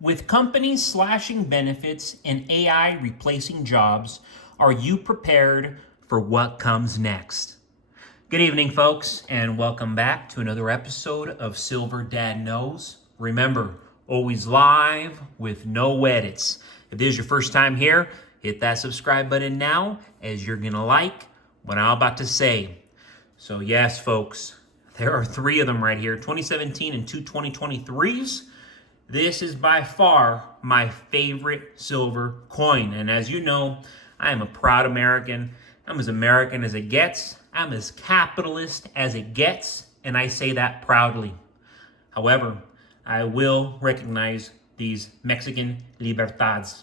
With companies slashing benefits and AI replacing jobs, are you prepared for what comes next? Good evening, folks, and welcome back to another episode of Silver Dad Knows. Remember, always live with no edits. If this is your first time here, hit that subscribe button now, as you're going to like what I'm about to say. So yes, folks, there are three of them right here, 2017 and two 2023s. This is by far my favorite silver coin. And as you know, I am a proud American. I'm as American as it gets. I'm as capitalist as it gets. And I say that proudly. However, I will recognize these Mexican libertades.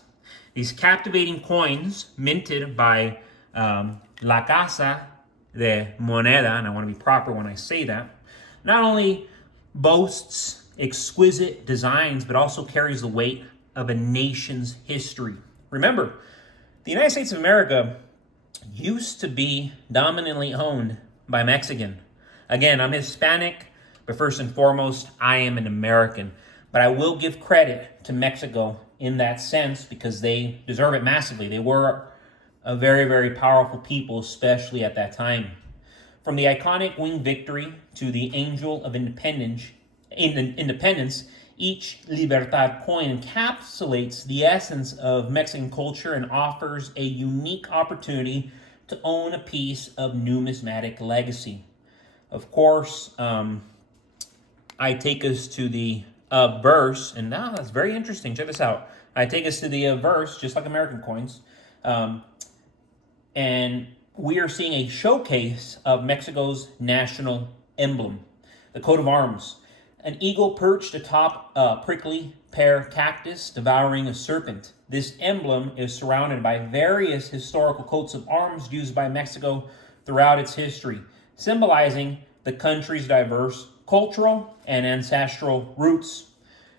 These captivating coins minted by La Casa de Moneda, and I want to be proper when I say that, not only boasts exquisite designs, but also carries the weight of a nation's history. Remember, the United States of America used to be dominantly owned by Mexican. Again, I'm Hispanic, but first and foremost, I am an American. But I will give credit to Mexico in that sense because they deserve it massively. They were a very, very powerful people, especially at that time. From the iconic winged victory to the Angel of Independence, each Libertad coin encapsulates the essence of Mexican culture and offers a unique opportunity to own a piece of numismatic legacy. Of course, I take us to the verse, and now that's very interesting. Check this out. I take us to the verse, just like American coins, and we are seeing a showcase of Mexico's national emblem, the coat of arms. An eagle perched atop a prickly pear cactus, devouring a serpent. This emblem is surrounded by various historical coats of arms used by Mexico throughout its history, symbolizing the country's diverse cultural and ancestral roots.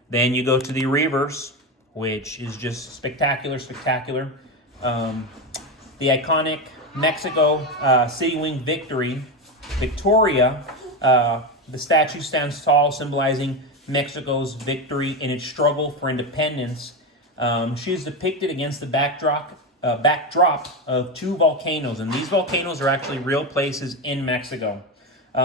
Then you go to the reverse, which is just spectacular. The iconic Mexico City Wing Victoria. The statue stands tall, symbolizing Mexico's victory in its struggle for independence. She is depicted against the backdrop of two volcanoes, and these volcanoes are actually real places in Mexico.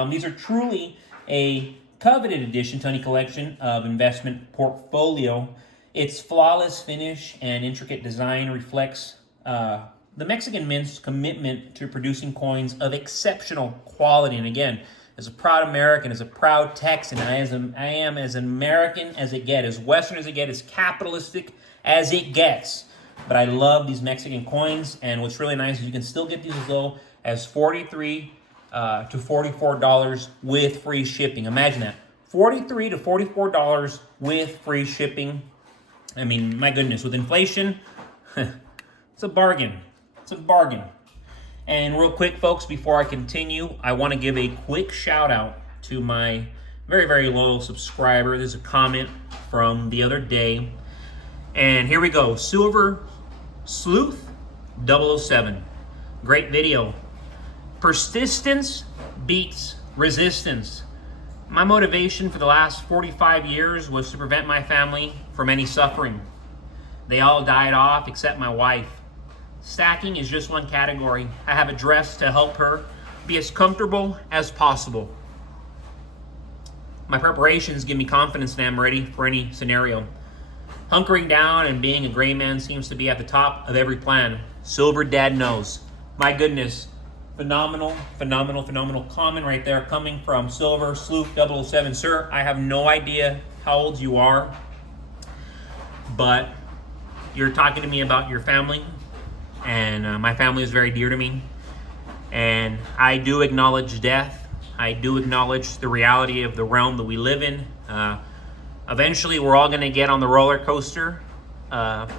These are truly a coveted addition to any collection of investment portfolio. Its flawless finish and intricate design reflects the Mexican Mint's commitment to producing coins of exceptional quality. And again, as a proud American, as a proud Texan, I am as American as it gets, as Western as it gets, as capitalistic as it gets. But I love these Mexican coins, and what's really nice is you can still get these as low as $43 to $44 with free shipping. Imagine that, $43 to $44 with free shipping. I mean, my goodness, with inflation, it's a bargain. It's a bargain. And real quick, folks, before I continue, I want to give a quick shout out to my very, very loyal subscriber. There's a comment from the other day. And here we go. Silver Sleuth 007. Great video. Persistence beats resistance. My motivation for the last 45 years was to prevent my family from any suffering. They all died off except my wife. Stacking is just one category. I have addressed to help her be as comfortable as possible. My preparations give me confidence that I'm ready for any scenario. Hunkering down and being a gray man seems to be at the top of every plan. Silver Dad knows. My goodness. Phenomenal comment right there coming from Silver Sleuth 007. Sir, I have no idea how old you are, but you're talking to me about your family. And my family is very dear to me. And I do acknowledge death. I do acknowledge the reality of the realm that we live in. Eventually, we're all going to get on the roller coaster that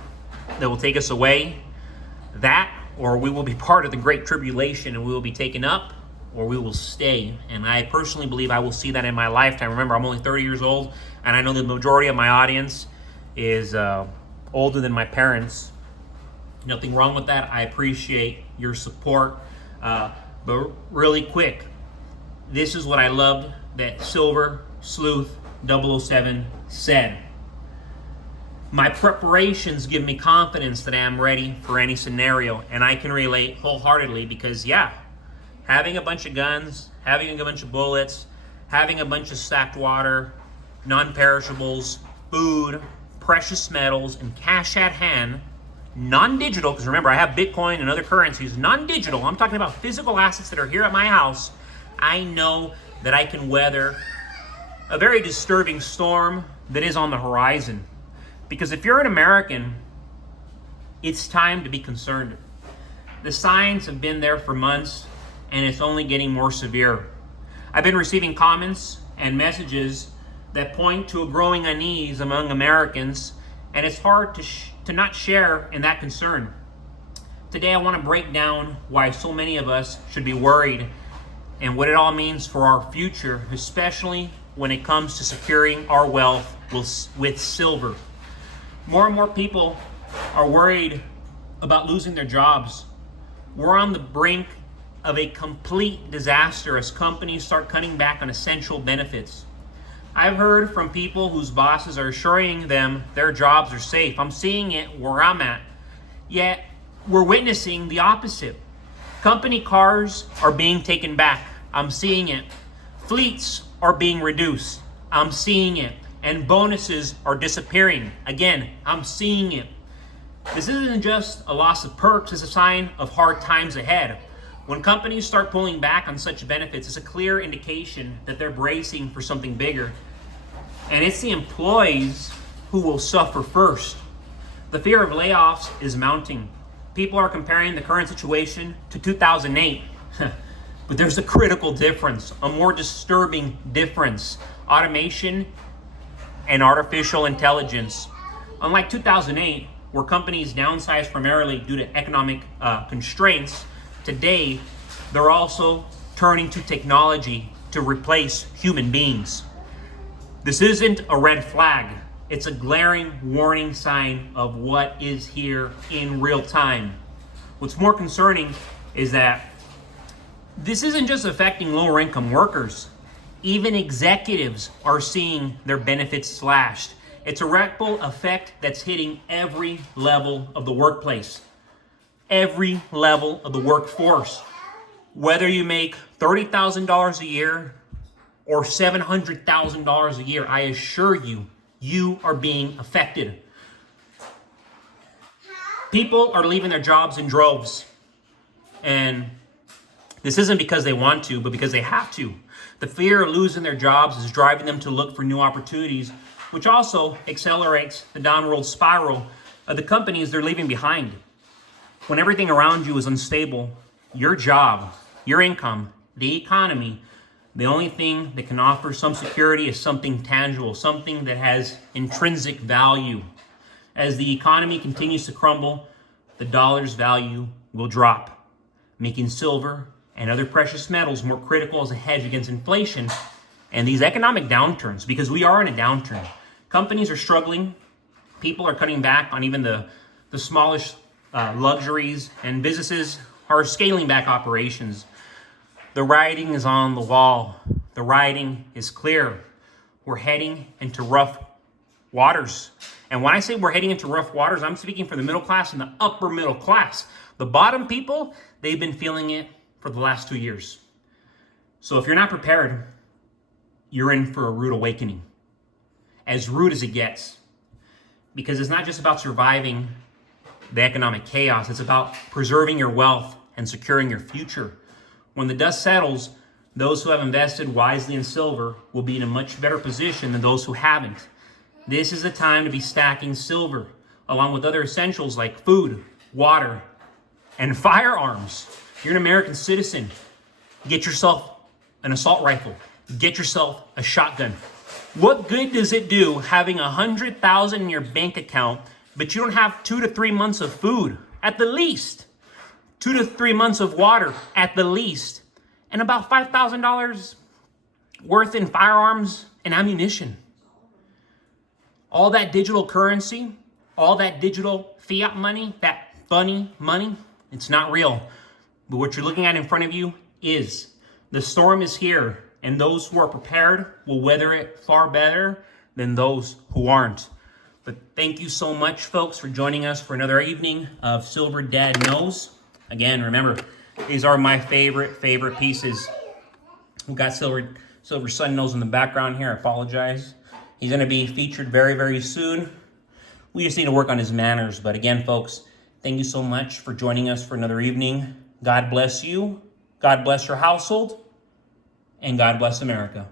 will take us away. That, or we will be part of the Great Tribulation and we will be taken up, or we will stay. And I personally believe I will see that in my lifetime. Remember, I'm only 30 years old, and I know the majority of my audience is older than my parents. Nothing wrong with that. I appreciate your support. But really quick, this is what I loved that Silver Sleuth 007 said. My preparations give me confidence that I am ready for any scenario, and I can relate wholeheartedly because, yeah, having a bunch of guns, having a bunch of bullets, having a bunch of stacked water, non-perishables, food, precious metals, and cash at hand, non-digital, because remember, I have Bitcoin and other currencies, non-digital, I'm talking about physical assets that are here at my house. I know that I can weather a very disturbing storm that is on the horizon. Because if you're an American, it's time to be concerned. The signs have been there for months, and it's only getting more severe. I've been receiving comments and messages that point to a growing unease among Americans, and it's hard to not share in that concern. Today I want to break down why so many of us should be worried and what it all means for our future, especially when it comes to securing our wealth with silver. More and more people are worried about losing their jobs. We're on the brink of a complete disaster as companies start cutting back on essential benefits. I've heard from people whose bosses are assuring them their jobs are safe. I'm seeing it where I'm at. Yet, we're witnessing the opposite. Company cars are being taken back. I'm seeing it. Fleets are being reduced. I'm seeing it. And bonuses are disappearing. Again, I'm seeing it. This isn't just a loss of perks, it's a sign of hard times ahead. When companies start pulling back on such benefits, it's a clear indication that they're bracing for something bigger. And it's the employees who will suffer first. The fear of layoffs is mounting. People are comparing the current situation to 2008. But there's a critical difference, a more disturbing difference. Automation and artificial intelligence. Unlike 2008, where companies downsized primarily due to economic constraints, today they're also turning to technology to replace human beings. This isn't a red flag. It's a glaring warning sign of what is here in real time. What's more concerning is that this isn't just affecting lower income workers. Even executives are seeing their benefits slashed. It's a ripple effect that's hitting every level of the workplace, every level of the workforce. Whether you make $30,000 a year or $700,000 a year, I assure you, you are being affected. People are leaving their jobs in droves. And this isn't because they want to, but because they have to. The fear of losing their jobs is driving them to look for new opportunities, which also accelerates the downward spiral of the companies they're leaving behind. When everything around you is unstable, your job, your income, the economy, the only thing that can offer some security is something tangible, something that has intrinsic value. As the economy continues to crumble, the dollar's value will drop, making silver and other precious metals more critical as a hedge against inflation and these economic downturns, because we are in a downturn. Companies are struggling. People are cutting back on even the smallest luxuries, and businesses are scaling back operations. The writing is on the wall. The writing is clear. We're heading into rough waters. And when I say we're heading into rough waters, I'm speaking for the middle class and the upper middle class. The bottom people, they've been feeling it for the last 2 years. So if you're not prepared, you're in for a rude awakening. As rude as it gets. Because it's not just about surviving the economic chaos, it's about preserving your wealth and securing your future. When the dust settles, those who have invested wisely in silver will be in a much better position than those who haven't. This is the time to be stacking silver, along with other essentials like food, water, and firearms. You're an American citizen. Get yourself an assault rifle. Get yourself a shotgun. What good does it do having $100,000 in your bank account, but you don't have 2 to 3 months of food at the least, 2 to 3 months of water at the least, and about $5,000 worth in firearms and ammunition? All that digital currency, all that digital fiat money, that funny money, it's not real. But what you're looking at in front of you is. The storm is here, and those who are prepared will weather it far better than those who aren't. But thank you so much, folks, for joining us for another evening of Silver Dad Knows. Again, remember, these are my favorite pieces. We've got Silver Sun Nose in the background here. I apologize. He's going to be featured very, very soon. We just need to work on his manners. But again, folks, thank you so much for joining us for another evening. God bless you. God bless your household. And God bless America.